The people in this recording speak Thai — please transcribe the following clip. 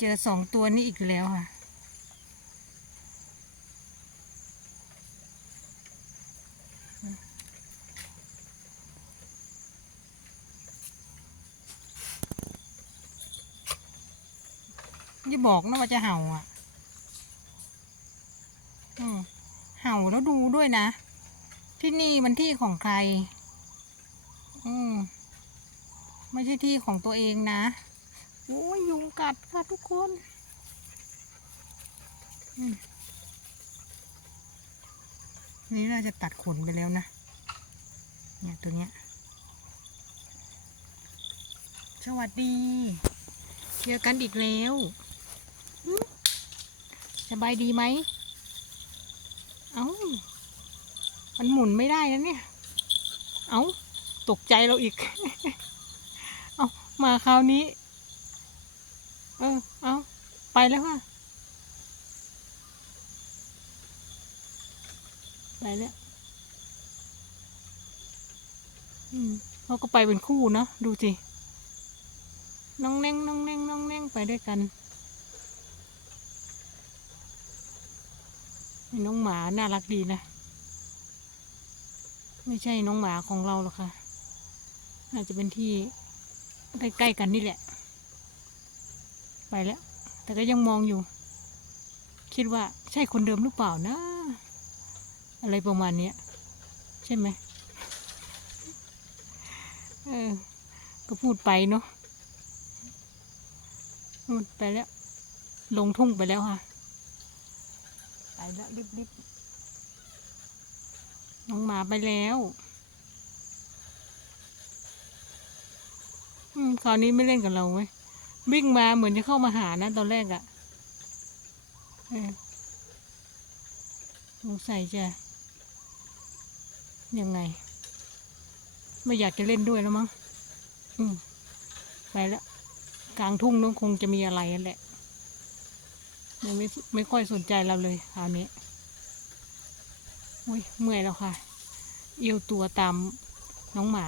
เจอสองตัวนี้อีกแล้วค่ะ อย่าบอกนะว่าจะเห่าอะอืมเห่าแล้วดูด้วยนะ ที่นี่มันที่ของใคร อืมไม่ใช่ที่ของตัวเองนะ โอ้ยยุงกัดค่ะทุกคนนี่เราจะตัดขนไปแล้วนะ เนี่ยตัวเนี้ย สวัสดี เจอกันอีกแล้วสบายดีไหม เอ้า มันหมุนไม่ได้นะเนี่ย เอ้า ตกใจเราอีก เอ้า มาคราวนี้ เออ เอาไปแล้วค่ะ ไปแล้ว อืมเขาก็ไปเป็นคู่เนาะ ดูสิน้องแน่งน้องแน่งน้องแน่งไปด้วยกันน้องหมาน่ารักดีนะ ไม่ใช่น้องหมาของเราหรอกค่ะอาจจะเป็นที่ใกล้ๆกันนี่แหละ ไปแล้ว แต่ก็ยังมองอยู่ คิดว่าใช่คนเดิมหรือเปล่านะ อะไรประมาณนี้ใช่ไหมเออ ก็พูดไปเนาะนู่นไปแล้ว ลงทุ่งไปแล้วค่ะ ไปแล้วรีบๆน้องหมาไปแล้วอืมคราวนี้ไม่เล่นกับเราไหม วิ่งมาเหมือนจะเข้ามาหานะตอนแรกอะ่ะเออสงสัยจะยังไง ไม่อยากจะเล่นด้วยแล้วมั้งอืมไปแล้วกลางทุ่งนู้นคงจะมีอะไรนั่นแหละไม่ไม่ไม่ค่อยสนใจเราเลยคราวนี้โอ้ยเมื่อยแล้วค่ะเอียวตัวตามน้องหมา